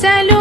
Salut